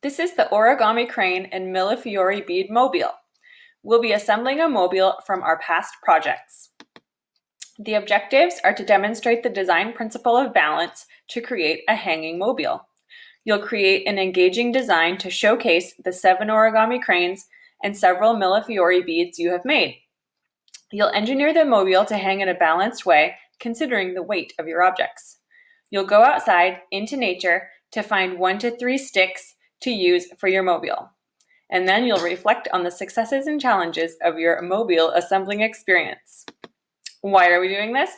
This is the Origami Crane and Millefiori Bead Mobile. We'll be assembling a mobile from our past projects. The objectives are to demonstrate the design principle of balance to create a hanging mobile. You'll create an engaging design to showcase the 7 origami cranes and several Millefiori beads you have made. You'll engineer the mobile to hang in a balanced way, considering the weight of your objects. You'll go outside into nature to find 1 to 3 sticks to use for your mobile. And then you'll reflect on the successes and challenges of your mobile assembling experience. Why are we doing this?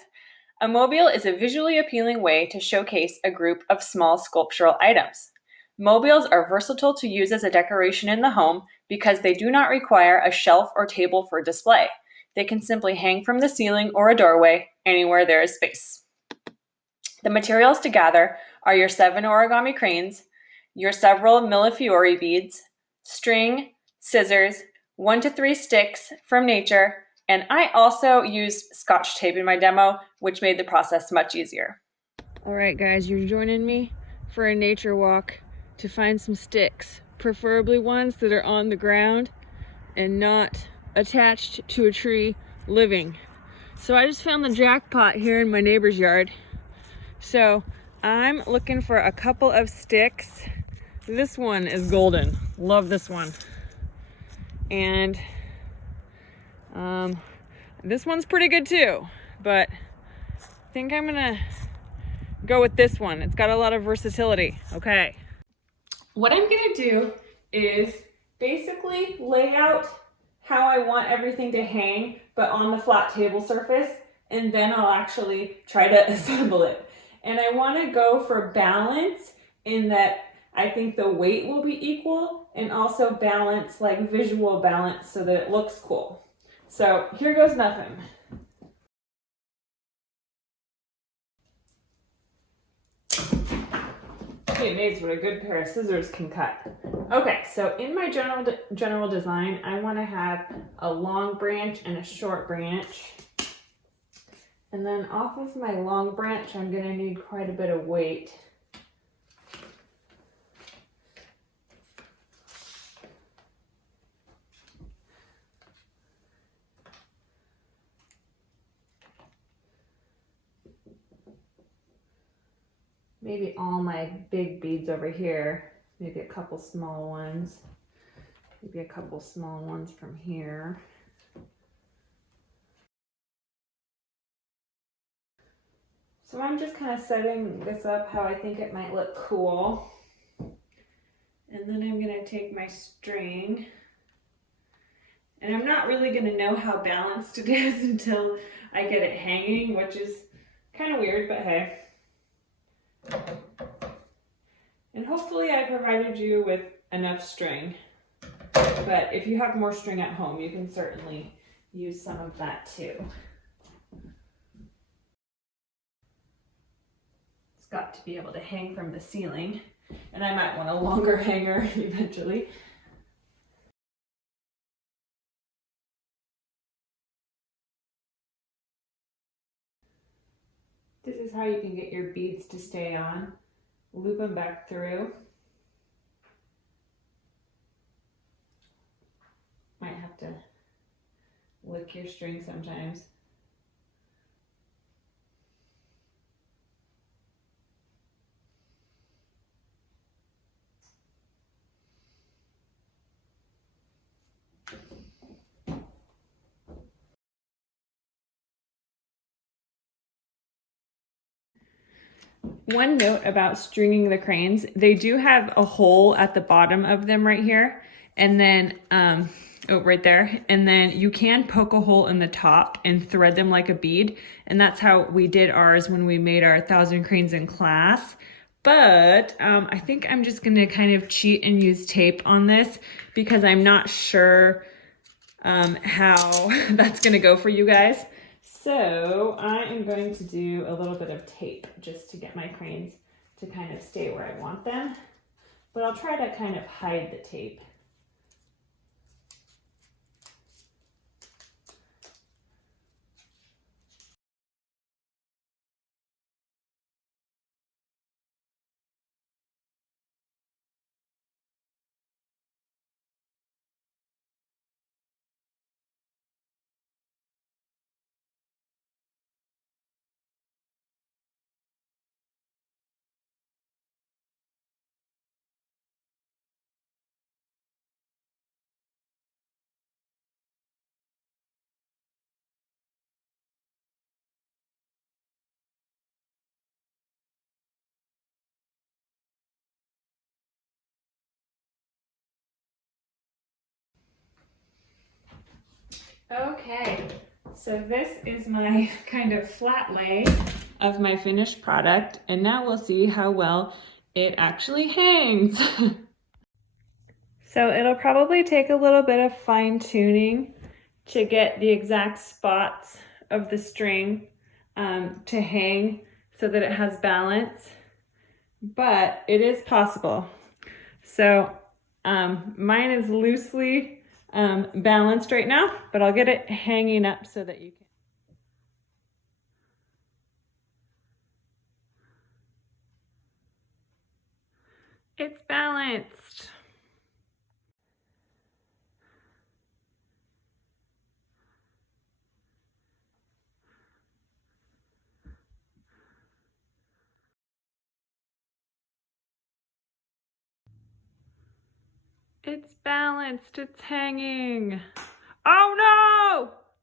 A mobile is a visually appealing way to showcase a group of small sculptural items. Mobiles are versatile to use as a decoration in the home because they do not require a shelf or table for display. They can simply hang from the ceiling or a doorway anywhere there is space. The materials to gather are your 7 origami cranes, your several Millefiori beads, string, scissors, 1 to 3 sticks from nature, and I also used Scotch tape in my demo, which made the process much easier. All right, guys, you're joining me for a nature walk to find some sticks, preferably ones that are on the ground and not attached to a tree living. So I just found the jackpot here in my neighbor's yard. So I'm looking for a couple of sticks. This one is golden. Love this one. And this one's pretty good too, but I think I'm gonna go with this one. It's got a lot of versatility. Okay. What I'm gonna do is basically lay out how I want everything to hang, but on the flat table surface, and then I'll actually try to assemble it. And I wanna go for balance in that I think the weight will be equal, and also balance, like visual balance, so that it looks cool. So here goes nothing. Be amazed what a good pair of scissors can cut. Okay, so in my general design, I want to have a long branch and a short branch. And then off of my long branch, I'm going to need quite a bit of weight. Maybe all my big beads over here, maybe a couple small ones, maybe a couple small ones from here. So I'm just kind of setting this up how I think it might look cool. And then I'm going to take my string, and I'm not really going to know how balanced it is until I get it hanging, which is kind of weird, but hey. And hopefully I provided you with enough string, but if you have more string at home, you can certainly use some of that too. It's got to be able to hang from the ceiling, and I might want a longer hanger eventually. This is how you can get your beads to stay on. Loop them back through. Might have to lick your string sometimes. One note about stringing the cranes, they do have a hole at the bottom of them right here, and then right there, and then you can poke a hole in the top and thread them like a bead, and that's how we did ours when we made our 1,000 cranes in class. But I think I'm just gonna kind of cheat and use tape on this because I'm not sure how that's gonna go for you guys. So I am going to do a little bit of tape just to get my cranes to kind of stay where I want them, but I'll try to kind of hide the tape. Okay, so this is my kind of flat lay of my finished product, and now we'll see how well it actually hangs. So it'll probably take a little bit of fine tuning to get the exact spots of the string to hang so that it has balance, but it is possible. So mine is loosely balanced right now, but I'll get it hanging up so that you can. It's balanced. It's balanced, it's hanging. Oh no!